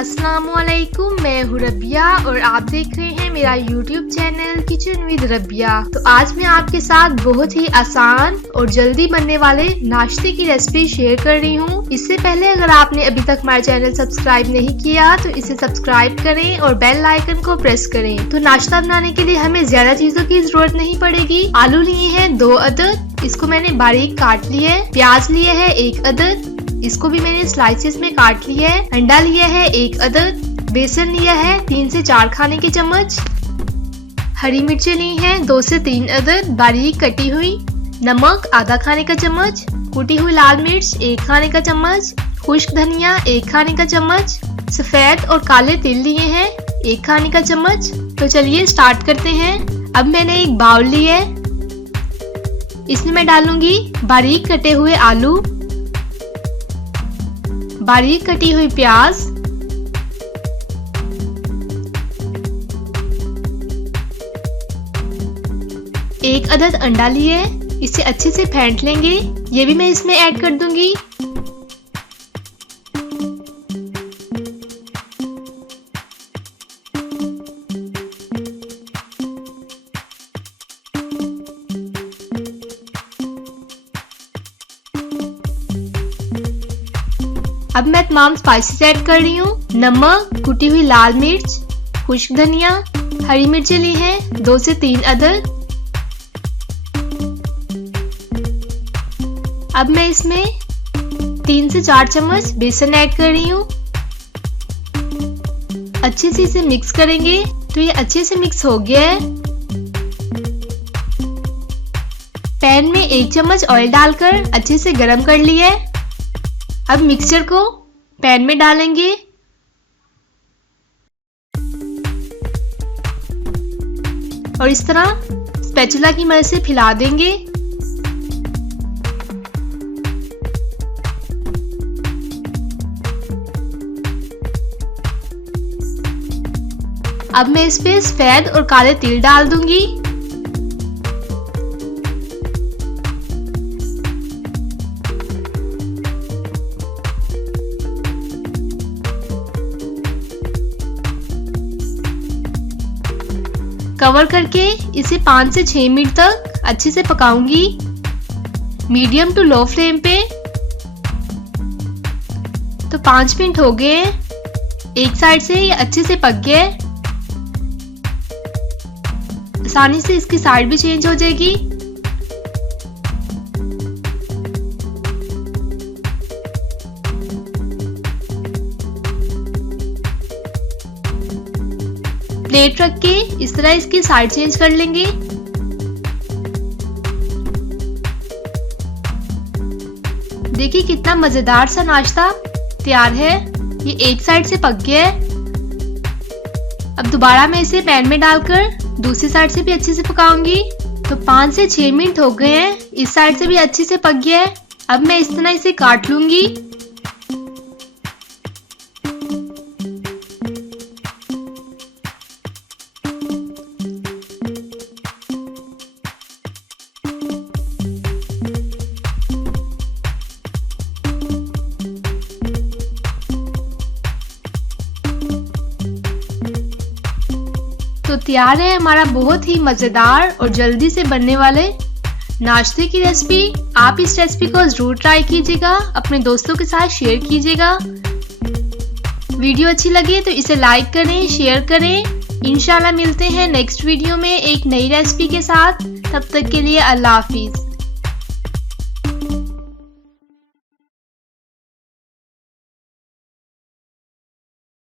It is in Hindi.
अस्सलामुअलैकुम, मैं हूँ रबिया और आप देख रहे हैं मेरा YouTube channel kitchen with Rabia. तो आज मैं आपके साथ बहुत ही आसान और जल्दी बनने वाले नाश्ते की रेसिपी शेयर कर रही हूँ। इससे पहले अगर आपने अभी तक हमारा चैनल सब्सक्राइब नहीं किया तो इसे सब्सक्राइब करें और बेल आइकन को प्रेस करें। तो नाश्ता बनाने के लिए हमें ज्यादा चीजों की जरूरत नहीं पड़ेगी। आलू लिए हैं 2 अदद, इसको मैंने बारीक काट लिया है। प्याज लिए है 1 अदद, इसको भी मैंने स्लाइसेस में काट लिया है। अंडा लिया है 1 अदद, बेसन लिया है 3 से 4 खाने के चम्मच, हरी मिर्चें ली हैं 2 से 3 अदद बारीक कटी हुई, नमक आधा खाने का चम्मच, कुटी हुई लाल मिर्च 1 खाने का चम्मच, खुश्क धनिया 1 खाने का चम्मच, सफेद और काले तिल लिए हैं 1 खाने का चम्मच। तो चलिए स्टार्ट करते हैं। अब मैंने एक बाउल लिया है, इसमें मैं डालूंगी बारीक कटे हुए आलू, बारीक कटी हुई प्याज, एक अदद अंडा लिए, इसे अच्छे से फेंट लेंगे। ये भी मैं इसमें ऐड कर दूंगी। अब मैं तमाम स्पाइसेस ऐड कर रही हूँ। नमक, कुटी हुई लाल मिर्च, खुश्क धनिया, हरी मिर्चें ली हैं 2 से 3 अदद। अब मैं इसमें 3 से 4 चम्मच बेसन ऐड कर रही हूँ। अच्छे से इसे मिक्स करेंगे। तो ये अच्छे से मिक्स हो गया है। पैन में 1 चम्मच ऑयल डालकर अच्छे से गरम कर लिया है। अब मिक्सचर को पैन में डालेंगे और इस तरह स्पैचुला की मदद से फैला देंगे। अब मैं इस पे सफेद और काले तिल डाल दूंगी। कवर करके इसे 5 से 6 मिनट तक अच्छे से पकाऊंगी, मीडियम टू लो फ्लेम पे। तो 5 मिनट हो गए हैं। एक साइड से ये अच्छे से पक गया है। आसानी से इसकी साइड भी चेंज हो जाएगी। प्लेट रख के इस तरह इसकी साइड चेंज कर लेंगे। देखिए कितना मजेदार सा नाश्ता तैयार है। ये एक साइड से पक गया है। अब दोबारा मैं इसे पैन में डालकर दूसरी साइड से भी अच्छे से पकाऊंगी। तो 5 से 6 मिनट हो गए हैं। इस साइड से भी अच्छे से पक गया है। अब मैं इस तरह इसे काट लूंगी। तो तैयार है हमारा बहुत ही मजेदार और जल्दी से बनने वाले नाश्ते की रेसिपी। आप इस रेसिपी को जरूर ट्राई कीजिएगा, अपने दोस्तों के साथ शेयर कीजिएगा। वीडियो अच्छी लगे तो इसे लाइक करें, शेयर करें। इंशाल्लाह मिलते हैं नेक्स्ट वीडियो में एक नई रेसिपी के साथ। तब तक के लिए अल्लाह हाफिज।